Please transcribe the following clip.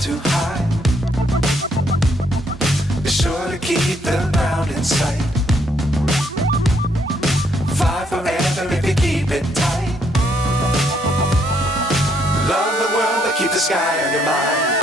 too high. Be sure to keep the mountain in sight. Fly forever if you keep it tight. Love the world, but keep the sky on your mind.